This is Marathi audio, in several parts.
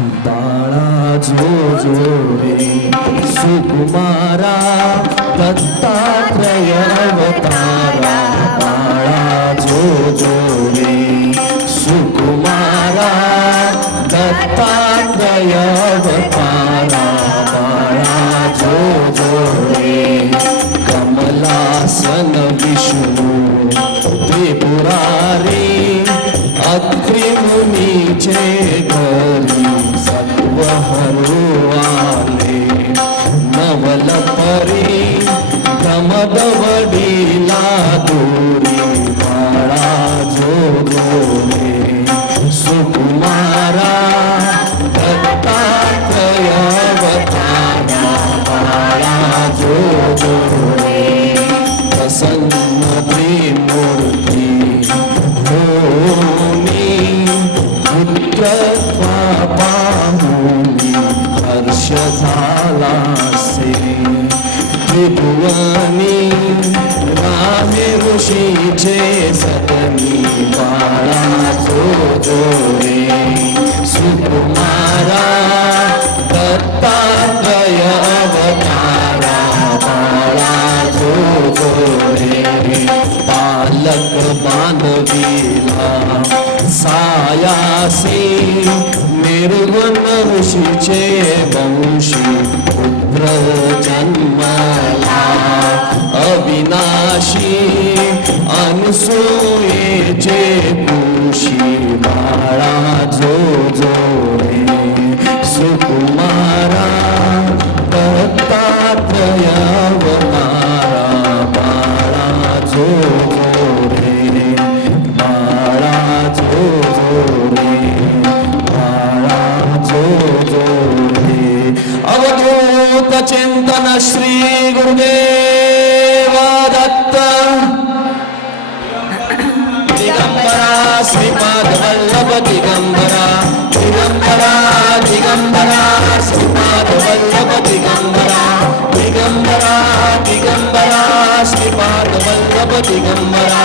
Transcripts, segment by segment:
बाळा जो जो रे सुकुमारा दत्तात्रय अवतारा बाळा जो जो रे सुकुमारा दत्तात्रय अवतारा बाळा जो जो रे कमलासन विष्णू त्रिपुरारी अत्रि मुनीचे घरी सत्व हरू आले नवल परी प्रमदवडीला दूरी बाळा जो जो रे सुकुमारा दत्तात्रय अवतारा बाळा जो जो रे प्रसन्न मूर्ती पुत्रत्वा पाहुनी हर्ष झालासे त्रिभुवनी रामे ऋषीचे सदनी बाळा जो जो रे सुकुमारा दत्तात्रय अवतारा बाळा जो जो रे बालक बांधवीला सायासी निर्गुण ऋषीचे वंशी पुत्र जन्मला अविनाशी अनसूयेचे कुशी बाळा जो जो रे सुकुमारा दत्तात्रय अवतारा बाळा जो जो रे बाळा जो जो रे बाळा जो जो रे अवधूत चिंतन श्री गुरुदेव दत्त दिगंबरा श्रीपाद वल्लभ दिगंबरा दिगंबरा दिगंबरा श्रीपाद वल्लभ दिगंबरा दिगंबरा दिगंबरा श्रीपाद वल्लभ दिगंबरा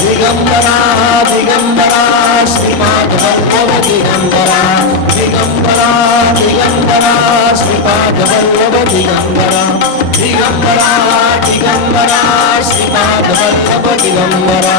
दिगंबरा दिगंबरा श्रीपाद वल्लभ दिगंबरा दिगंबरा दिगंबरा श्रीपाद वल्लभ दिगंबरा दिगंबरा दिगंबरा श्रीपाद वल्लभ दिगंबरा